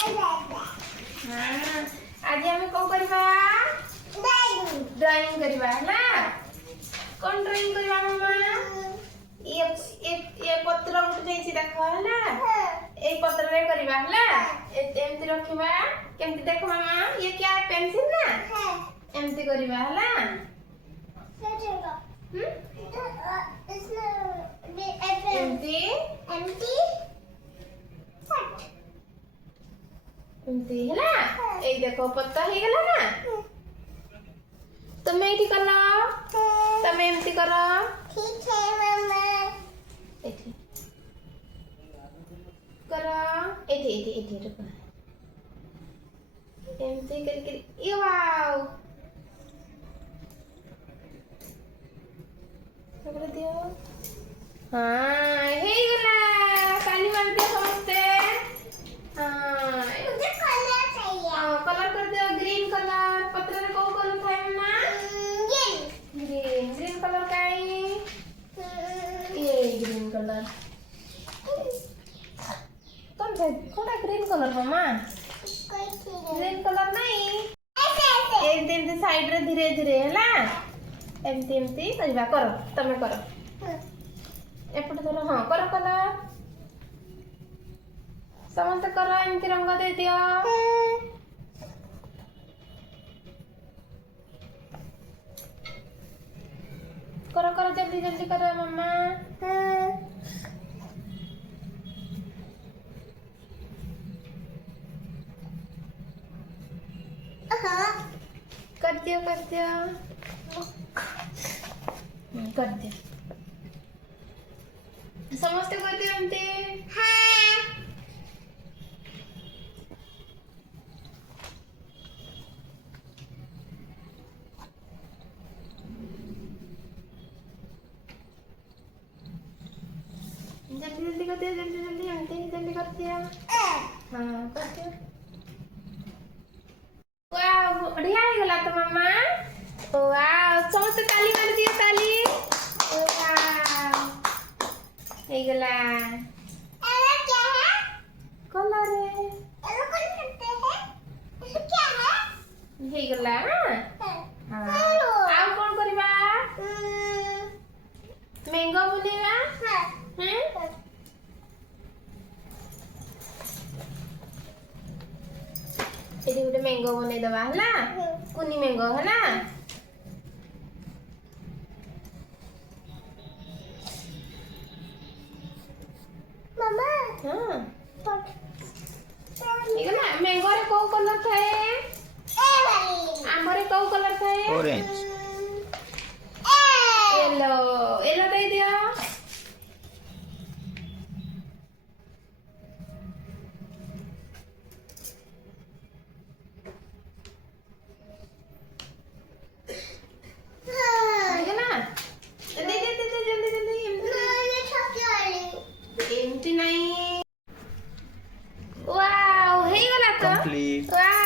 हाँ आज आम कौन करवा ड्राइंग करवा ना कौन ड्राइंग करवा मामा ये पत्र उठ जाइए देखो है ए पत्र रे करवा है एमती रखिबा केमती देखो मामा ये क्या है पेंसिल ना एमती करवा है एमती एमती है ना ए देखो पत्ता हो गला ना तुम एठी कलो तुम एमती करो ठीक है मम्मा एठी करो एठी एठी एठी रुको एमती कर ये वाओ सब दियो हाँ हे गला काली मार दियो समझते हाँ मुझे कलर चाहिए कलर कर दियो ग्रीन कलर पत्र रे कौन कलर था ना ग्रीन ग्रीन कलर का ये ग्रीन कलर कौन सा थोड़ा ग्रीन कलर मामा ग्रीन कलर नहीं एक दिन साइड रे धीरे धीरे है ना एमती एमती करवा करो तमे करो एपटे धरो हाँ करो कलर समस्त करो एमती रंग दे दियो करो करो जल्दी जल्दी करो मम्मा कर दियो कर दियो समझते कर दियो एमती जल्दी जल्दी कर दिया जल्दी जल्दी आंटी जल्दी कर दिया हाँ कर दिया वाह बढ़िया हो गला तो मम्मा वाह समस्त ताली मार दियो ताली वाह हो गला ये क्या है कलर है ये कौन करते हैं ये क्या है हो गला हाँ आओ कौन करबा मैंगो बनेगा हैं एडी गोटे मैंगो बनै दबा हला कुनी मैंगो हला मम्मा हां ये इगला मैंगो रे को कलर थाए वाली आमरे को कलर थाए ऑरेंज येलो येलो दे दियो इगला दे दे दे दे जल्दी जल्दी ये छोटी वाली एमती नहीं वाओ हे गला तो कंप्लीट वाओ